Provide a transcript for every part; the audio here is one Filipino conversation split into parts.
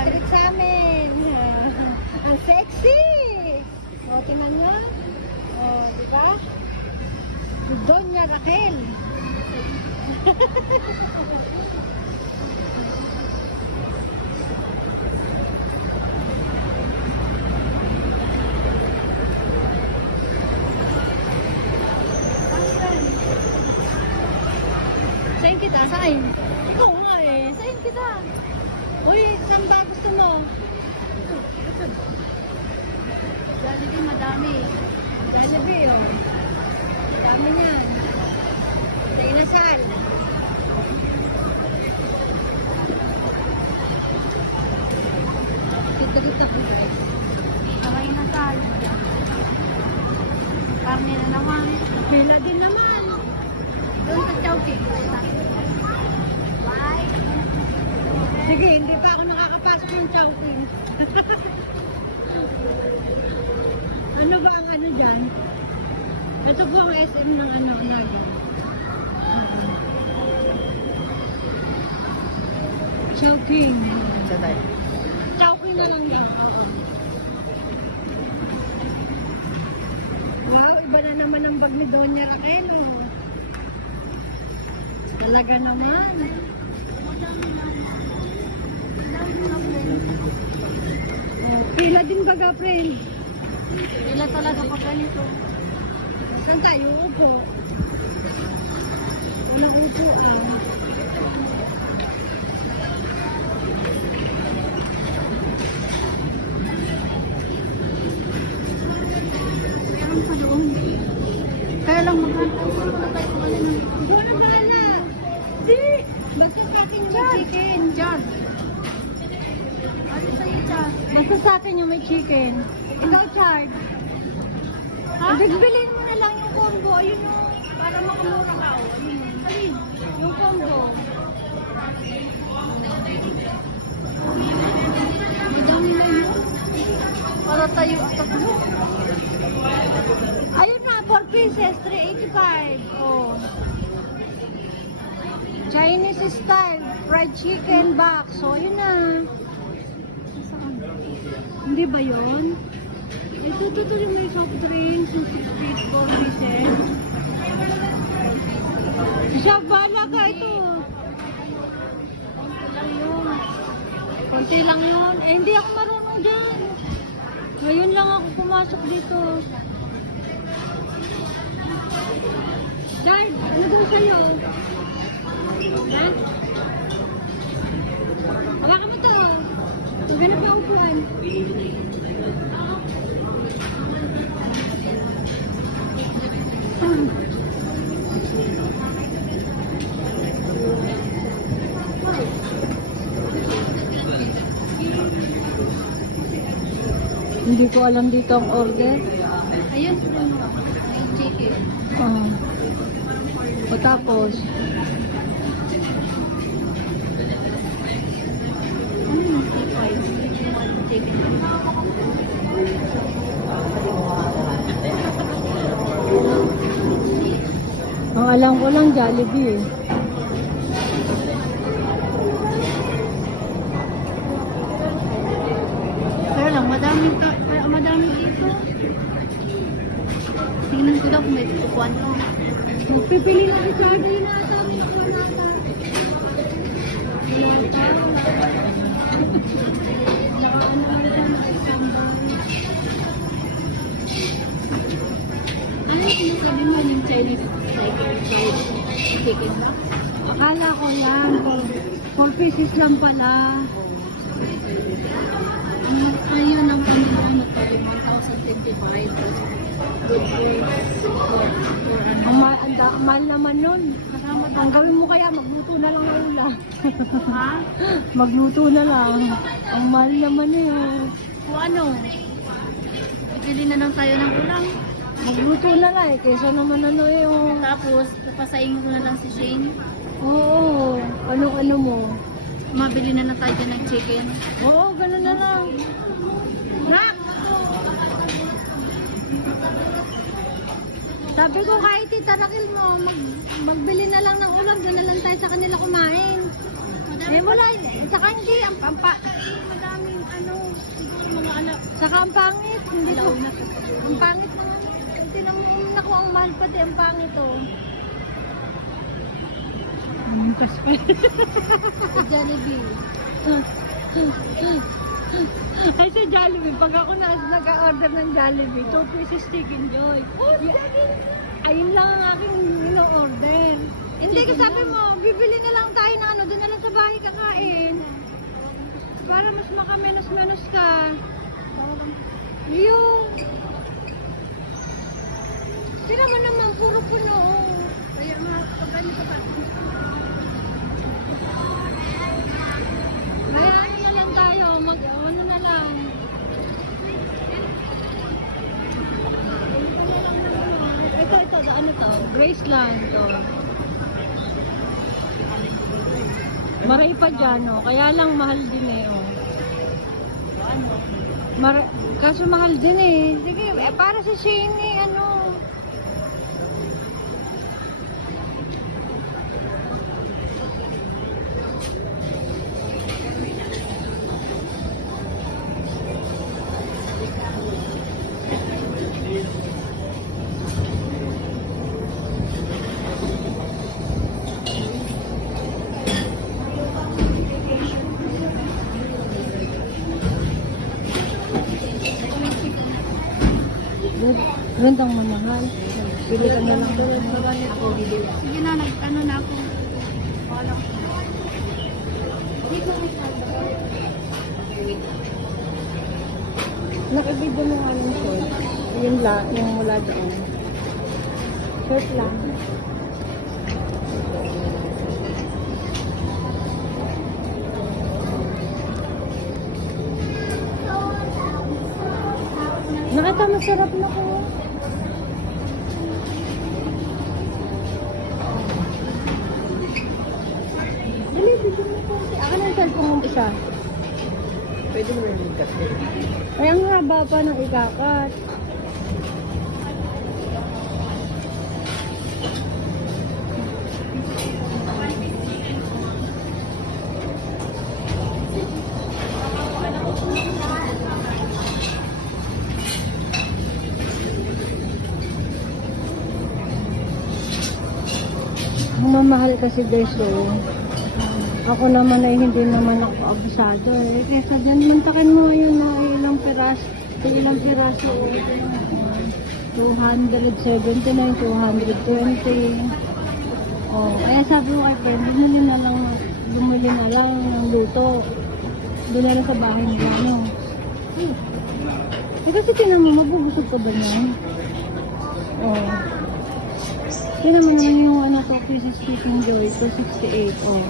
Treat sa amin. Ang sexy. O, tingnan nyo. O, di ba? Si Doña Raquel. Saan kita? Saan? Ikaw nga eh. Saan kita? Uy, saan ba gusto mo? Jollibee, madami. Jollibee, oh. Dami niyan. Sa inasal. Dito po guys. Saka inasal. Karne na naman. Pila din naman. Doon sa Chowking. Sige, hindi pa ako nakakapasok ng Chowking. Ano ba ang ano dyan? Ito po ang SM ng ano, Naga. Chowking. Chowking na lang yan. Oo. Wow, iba na naman ang bag ni Doña Raquel. Oh. Talaga naman. Oh, pila din baga, friend. Sila talaga pag ganito. Saan tayo upo? Walang upo ah. Meron pa doon. Kaya lang magkantay ko na tayo kung ano. Wala gala. Di! Basta sa akin yung may chicken. John. Ano sa'yo, John? Basta sa akin yung may chicken. Ikaw, Chard. Ha? Bilhin mo na lang yung combo. Ayun o. Para makamura ka. Ayun. Yung combo. Madami na yun. Para tayo tatlo. Ayun na, 4 pieces, 385. Oh. Chinese style, fried chicken box. So, yun na. Saan? Hindi ba yun? Ito rin may soft drinks, yung 64 pieces. Siya, bala ka ito. Konti lang yun. Eh, hindi ako marunong dyan. Ngayon lang ako pumasok dito. Chard, ano daw sa'yo? Ha? Hawakan mo to. Maghanap na upuan. Hindi ko alam dito ang order. Ayun, may chicken. O tapos, Ano yung chicken? ang alam ko lang Jollibee eh. Kaya lang, madami dito. Tingnan ko daw kung may tukuan ko. Magpipili na si Charlie na ito. Ano yung sinasabi mo yung Chinese chicken box? Akala ko yan, 4 pieces lang pala. Ayun ang ano to, yung 1,025. Good for Ang mahal naman nun. Ang gawin mo kaya, magluto na lang ng ulam. Ha? Magluto na lang. Ang mahal naman eh. Kung ano? Bili na lang tayo ng ulam. Magluto na lang eh. Kaysa naman ano eh. Oh. Tapos, papasayin ko na lang si Shane. Oo. Ano mo? Mabili na lang tayo dyan ng chicken. Oo, ganun na lang. Nak! Sabi ko kahit Tita Raquel mo, magbili na lang ng ulam, doon na lang tayo sa kanila kumain. Eh wala, saka hindi, ang Madami Siguro mga ala. Saka ang pangit. Hindi ko. Alauna pa. Ang pangit naman. Hindi naman naku, ang mahal pa din. Ang pangit oh. Mintas pa. Sa Jollibee. Ay sa Jollibee, pag ako nag-order ng Jollibee, 2 pieces chicken joy. Oh, Ayun lang ang aking ino-order. hindi ka sabi mo, bibili na lang tayo ng ano, doon na lang sa bahay kakain. Para mas makamenos-menos ka. Yung... Sila mo naman, puro puno. Kaya nga, pag ganito pa. Kaya ano na lang tayo, ano na lang. Ito, ano to? Grace lang to. Maray pa dyan, oh. Kaya lang mahal din eh, oh. Kaso mahal din eh. Sige, para sa Shane eh, ano. Rentang mamahal. Bili ka na lang. Sige na, ano na ako. Wala ko. Nakibigyan mo nga yung short. Yun lang, yung mula doon. Short lang. Nakita masarap na ko. Dali, bigyan mo ko. Akin ang cellphone mong isa. Pwede mo rin kasi. Ay, ang haba pa ng ikakat. Ang mamahal kasi guys, oh. Ako naman ay hindi naman ako abusado eh. Kesa dyan, mantakin mo ngayon na ilang piraso. Ilang piraso, oh. 279, 220. Oh, kaya sabi ko kay friend, bumili na lang ng luto. Doon na lang sa bahay nila, no? Eh, kasi tinan mo, mabubusog pa ba yan? Oh. Tinan mo naman yung ano to, pieces chicken joy, 268, oh.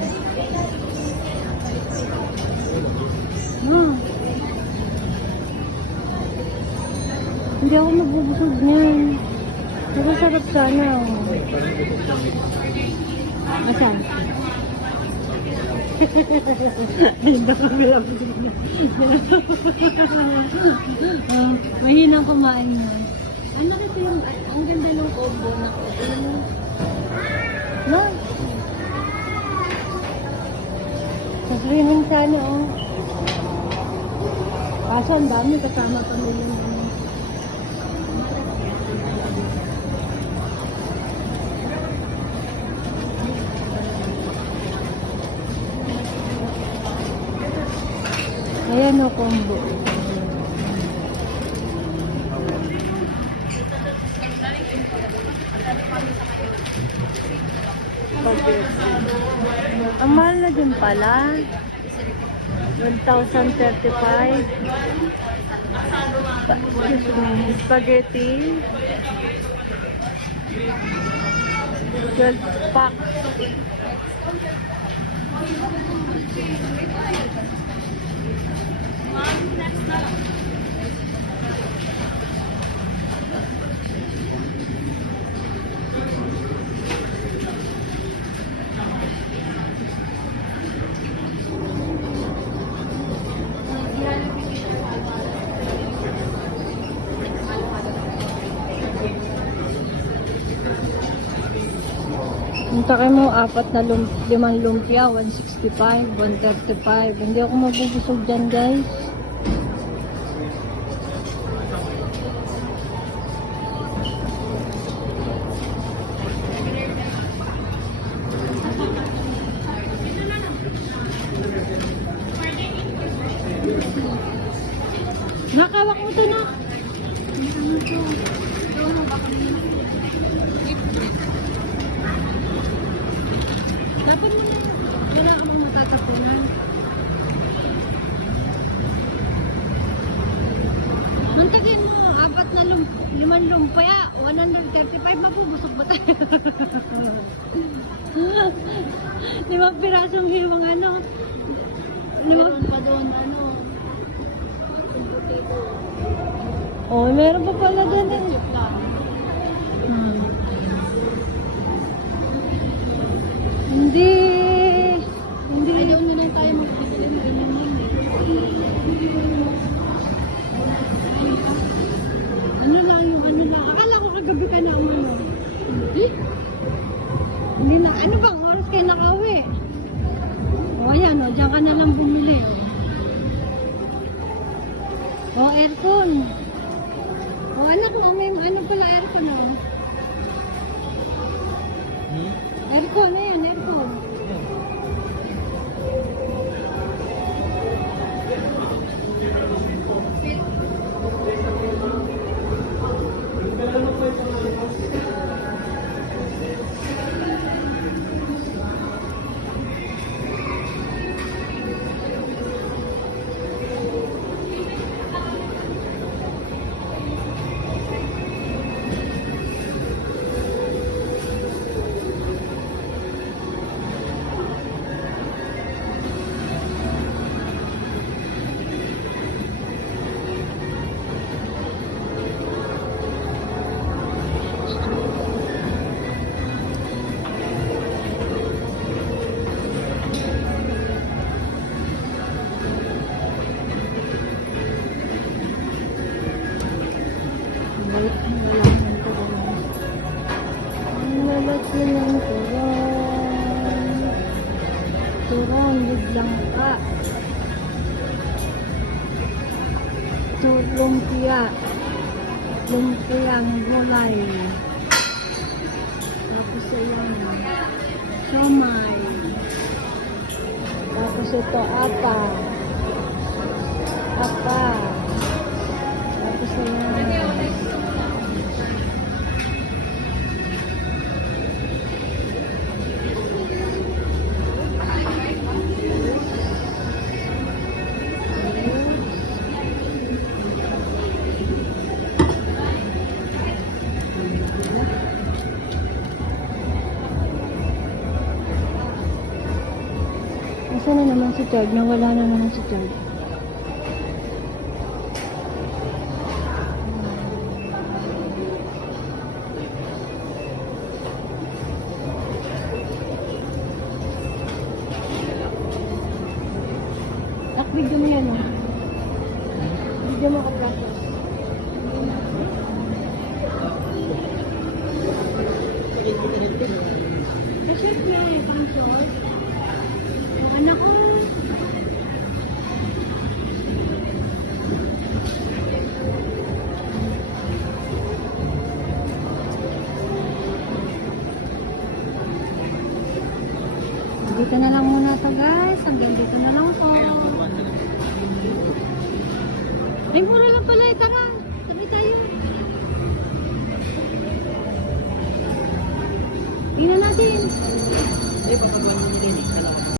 No. Hindi ako mabubusog niyan. Pero sarap sana, oh. Asan? Ayun ba kami lang mahinang kumain mo. Ano kasi yung, ang ganda ng combo na ko. No? Sa swimming sana, oh. Kaso ang dami kasama pa nila yung ano. Ayan o, combo. Ang mahal na din pala. 1,035. Spaghetti. 12 pack. Muntakin mo, 5 lumpia, 165, 135. Hindi ako mabubusog dyan, guys. hawak mo to na. Ano to? Ito ano, baka may Dapat mo wala ka mong matatapunan. Mantagin mo, 5 lumpaya, 135, mapubusog ba tayo? 5 pirasong hiwang ano. meron pa doon, ano, potato. Oh, meron pa pala doon eh. Chip lang. Hindi. Ay, doon na lang tayo magbibili ng ganyan lang eh. Ano lang yung ano lang. Akala ko kagabi ka na umano. Hindi na. Ano bang oras kayo nakauwi? O ayan o, diyan ka na lang bumili. O aircon. O anak ko, may ano pala aircon o. Aircon, ayan, aircon. Turon, biglang ka. Lumpia. Lumpiang gulay. Tapos ayan. Siomay. Tapos ito, apa. Apa. Tapos ayan. Nasaan na naman si Chard? Nawala na naman si Chard. Video mo yan, oh. Video mo ka process. Kasi na eh, pang short. Ang anak ko. Dito na lang muna to guys. Hanggang dito na lang po. Ay, mura lang pala eh. Tara. Sabay tayo. Tingnan natin. Ay, baka lang din eh.